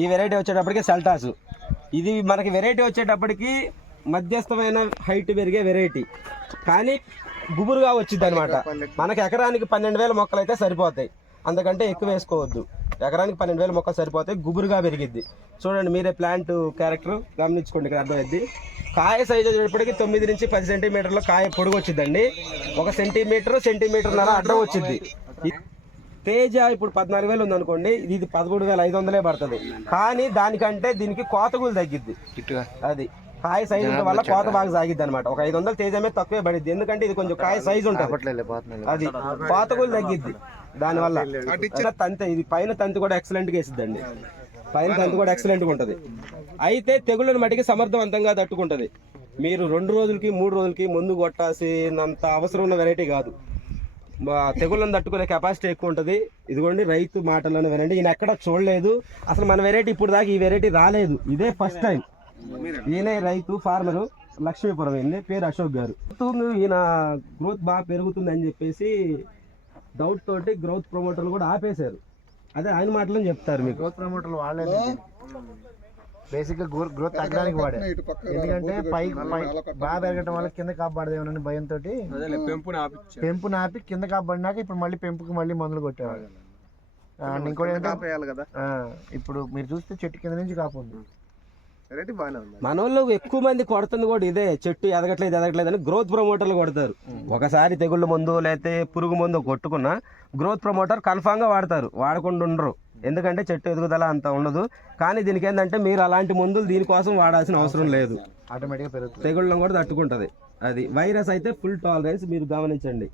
ఈ వెరైటీ వచ్చేటప్పటికి సెల్టాస్. ఇది మనకి వెరైటీ వచ్చేటప్పటికి మధ్యస్థమైన హైట్ పెరిగే వెరైటీ, కానీ గుబురుగా వచ్చింది అనమాట. మనకి ఎకరానికి 12,000 మొక్కలు అయితే సరిపోతాయి, అంతకంటే ఎక్కువ వేసుకోవద్దు. ఎకరానికి 12,000 మొక్కలు సరిపోతాయి, గుబురుగా పెరిగిద్ది. చూడండి మీరే ప్లాంట్ క్యారెక్టర్ గమనించుకోండి, ఇక్కడ అర్థమైద్ది. కాయ సైజు వచ్చేటప్పటికి 9 నుంచి 10 సెంటీమీటర్ల కాయ పొడుగు వచ్చిందండి. 1 సెంటీమీటర్న్నర అడ్డం వచ్చింది. తేజ ఇప్పుడు 14,000 ఉందనుకోండి, ఇది 13,500 పడుతుంది. కానీ దానికంటే దీనికి కోతగులు తగ్గిద్ది. అది కాయ సైజు వల్ల కోత బాగా సాగిద్ది అనమాట. ఒక 500 తేజ మీద తక్కువే పడిద్ది, ఎందుకంటే ఇది కొంచెం కాయ సైజు ఉంటుంది. అది కోతగులు తగ్గిద్ది దానివల్ల. తంతి, ఇది పైన తంతి కూడా ఎక్సలెంట్గా వేసిద్దండి. పైన తంతి కూడా ఎక్సలెంట్గా ఉంటుంది. అయితే తెగుళ్ళని మటుకి సమర్థవంతంగా తట్టుకుంటుంది. మీరు 2 రోజులకి 3 రోజులకి ముందు కొట్టాల్సినంత అవసరం ఉన్న వెరైటీ కాదు. తెగుళ్ళని తట్టుకునే కెపాసిటీ ఎక్కువ ఉంటుంది. ఇదిగోండి రైతు మాటలను వినండి. ఈయన ఎక్కడ చూడలేదు అసలు మన వెరైటీ, ఇప్పుడు దాకా ఈ వెరైటీ రాలేదు, ఇదే ఫస్ట్ టైం. ఈయనే రైతు ఫార్మరు, లక్ష్మీపురం, ఈయన పేరు అశోక్ గారు. ఈయన గ్రోత్ బాగా పెరుగుతుంది అని చెప్పేసి డౌట్ తోటి గ్రోత్ ప్రమోటర్లు కూడా ఆపేశారు. అదే ఆయన మాటలు చెప్తారు మీకు. గ్రోత్ ప్రమోటర్లు వాడలేదు, బేసిక్గా గ్రోత్ తగ్గడానికి వాడే. ఎందుకంటే పై బాగా పెరగడం వల్ల కింద కాపాడదేమోనని భయంతో పెంపుని ఆపి కింద కాపాడినాక ఇప్పుడు మళ్ళీ పెంపుకి మళ్ళీ మందులు కొట్టేవాళ్ళు. ఇంకోటి ఏంటంటే ఇప్పుడు మీరు చూస్తే చెట్టు కింద నుంచి కాపు ఉంది. మన వాళ్ళు ఎక్కువ మంది కొడుతుంది కూడా ఇదే, చెట్టు ఎదగట్లేదు అని గ్రోత్ ప్రమోటర్లు కొడతారు. ఒకసారి తెగుళ్ళ మందు లేకపోతే పురుగు మందు కొట్టుకున్నా గ్రోత్ ప్రమోటర్ కన్ఫామ్గా వాడతారు, వాడకుండా ఉండరు. ఎందుకంటే చెట్టు ఎదుగుదల అంత ఉండదు. కానీ దీనికి ఏంటంటే మీరు అలాంటి మందులు దీనికోసం వాడాల్సిన అవసరం లేదు, ఆటోమేటిక్గా పెరుగుతుంది, తెగుళ్ళను కూడా తట్టుకుంటుంది. అది వైరస్ అయితే ఫుల్ టాలరెన్స్, మీరు గమనించండి.